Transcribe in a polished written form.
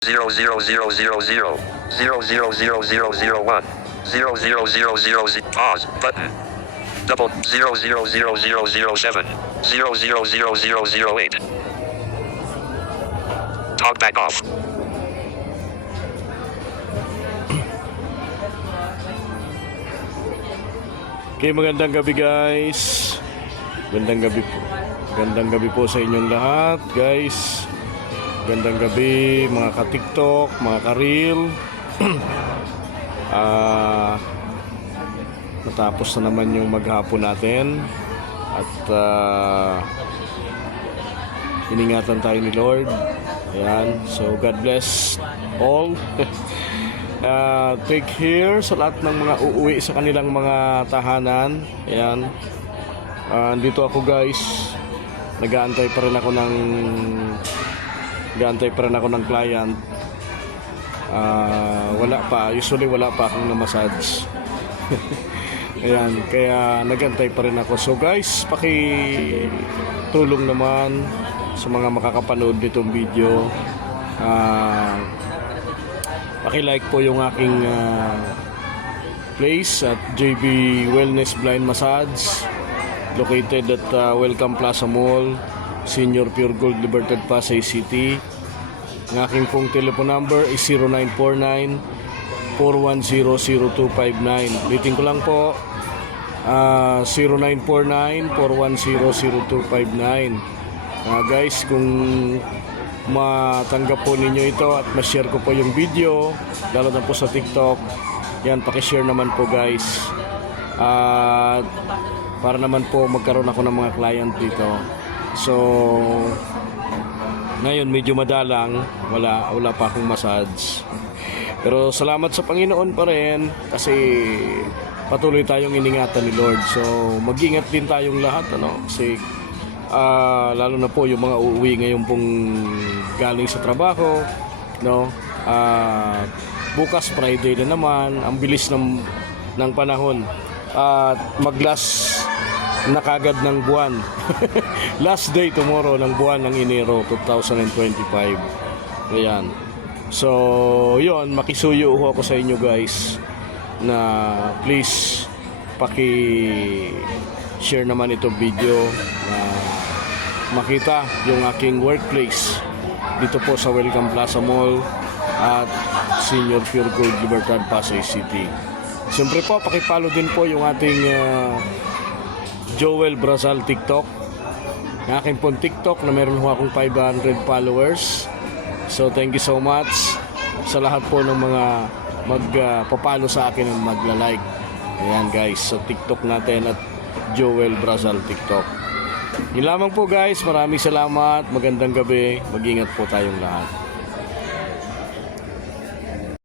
0000001 00000 pause button double 0000007 0000008 talk back off. Okay, magandang gabi guys. Magandang gabi po. Magandang gabi po sa inyong lahat, guys. Magandang gabi mga ka-TikTok, mga ka-Reel. Natapos na naman yung maghapon natin at iningatan tayo ni Lord. Ayan, so God bless all. Take care sa lahat ng mga uuwi sa kanilang mga tahanan. Ayan. Dito ako guys. Nag-aantay pa rin ako ng client. Wala pa. Usually wala pa akong na-massage. Ayan. Kaya nag-aantay pa rin ako. So guys, pakitulong naman sa mga makakapanood nitong video. Paki-like po yung aking place at JB Wellness Blind Massage located at Welcome Plaza Mall, Senior Pure Gold Libertad, Pasay City. Ang aking pong telephone number is 0949-410-0259. Ulitin ko lang po, 0949-410-0259. Guys, kung matanggap po ninyo ito at ma-share ko po yung video, lalo na po sa TikTok, yan, pakishare naman po guys. At para naman po magkaroon ako ng mga client dito. So ngayon medyo madalang, wala pa akong massage. Pero salamat sa Panginoon pa rin kasi patuloy tayong iningatan ni Lord. So mag-ingat din tayong lahat, kasi lalo na po yung mga uuwi ngayon pong galing sa trabaho, bukas Friday na naman, ang bilis ng panahon at mag-last na kagad ng buwan. Last day tomorrow ng buwan ng Enero 2025. Ayan. So yun, makisuyo ako sa inyo guys na please share naman ito video na makita yung aking workplace dito po sa Welcome Plaza Mall at Senior Pure Gold Libertad, Pasay City. Siyempre po, pakipollow din po yung ating Joel Brazal TikTok. Yung aking pong TikTok na meron ho akong 500 followers. So thank you so much sa lahat po ng mga magpapalo sa akin at magla-like. Ayan guys, sa TikTok natin at Joel Brazal TikTok. Yun lamang po guys, maraming salamat, magandang gabi, mag-ingat po tayong lahat.